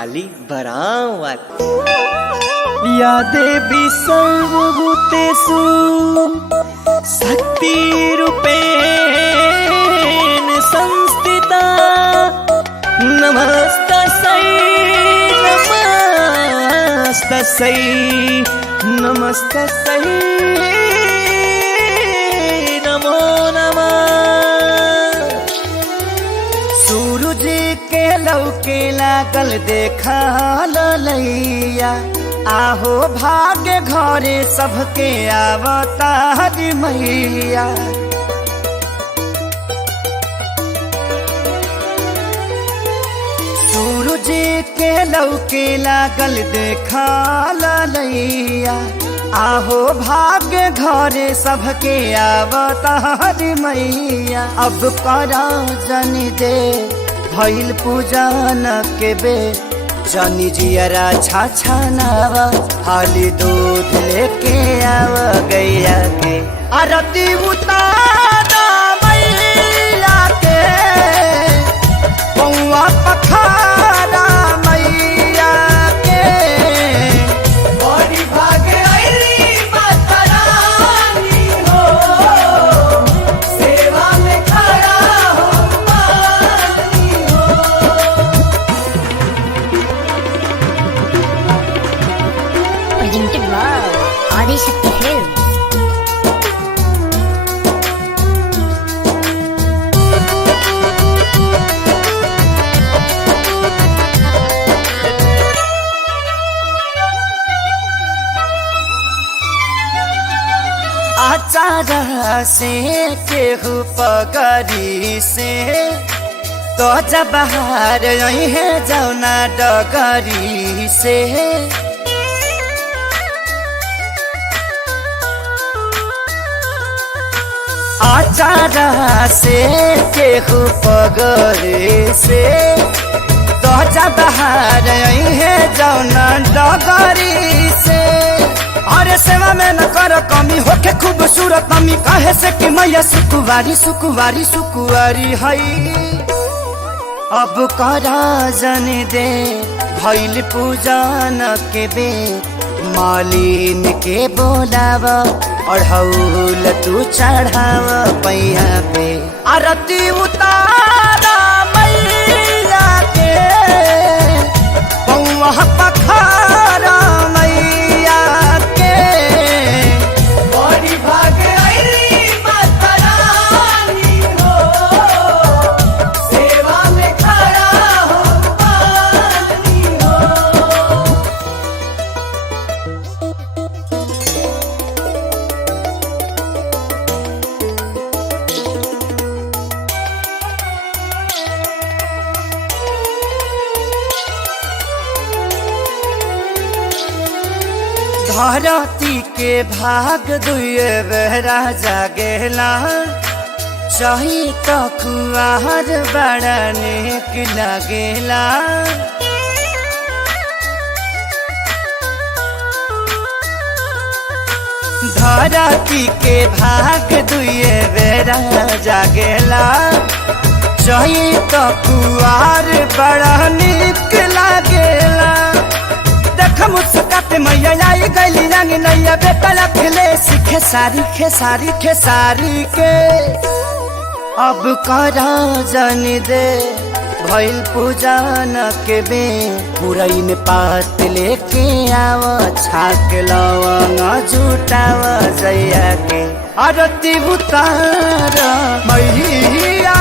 काली बरावत। या देवी सर्वभूतेषु शक्तिरूपेण संस्थिता नमस्तस्यै नमस्तस्यै नमस्तस्यै नमो नमः। सूरज के लौके लागल देखा ललैया आहो भाग्य घरे सबके आवतार मैया। सूरज के लौके लागल देखा ललैया आहो भाग्य घरे सबके आवतार मैया। अब करा जन दे भइल पूजन के बे जनी जियरा छाछा नावा हाली दूध लेके आव गैया के आरती उतारा मैया के पौआ पखारा मैया के। बड़ी भागे आईली माता रानी हो सेवा में खड़ा हो पानी हो। Presented by Adi Shakti Films. आचार से केहू पगरी से तो जब बाहर है जौना डगरी से। आचार से केहू पगरी से तो जब बाहर है जौना डगरी से। अरे सेवा में न कर कमी होके खूबसूरत मम्मी कहे से कि मैया सुकुवारी सुकुवारी सुकुवारी हई। अब करा जन दे भइल पूजन के बे मालिन के बोलाव अढ़ौल तू चढ़ाव पैया पे आरती उतारा मैया के पौआ पखारा मैया के। बड़ी भागे आईली माता रानी हो सेवा में खड़ा हो पानी हो। धरती के भाग दुए बेहरा जागेला चाही तो कुआर बड़ा नेक लगेला। धरती के भाग दुए बेरा जागेला चाही तो कुआर बड़ा नेक लगेला। देख मुस्काते मैया आई गईली रंग नैया बेटा खिले सीखे सारी खेसारी खेसारी के। अब करा जन दे भइल पूजन के बे पुरैन पात लेके आव छाक लवंग जुटाव जैया के आरती उतार मैया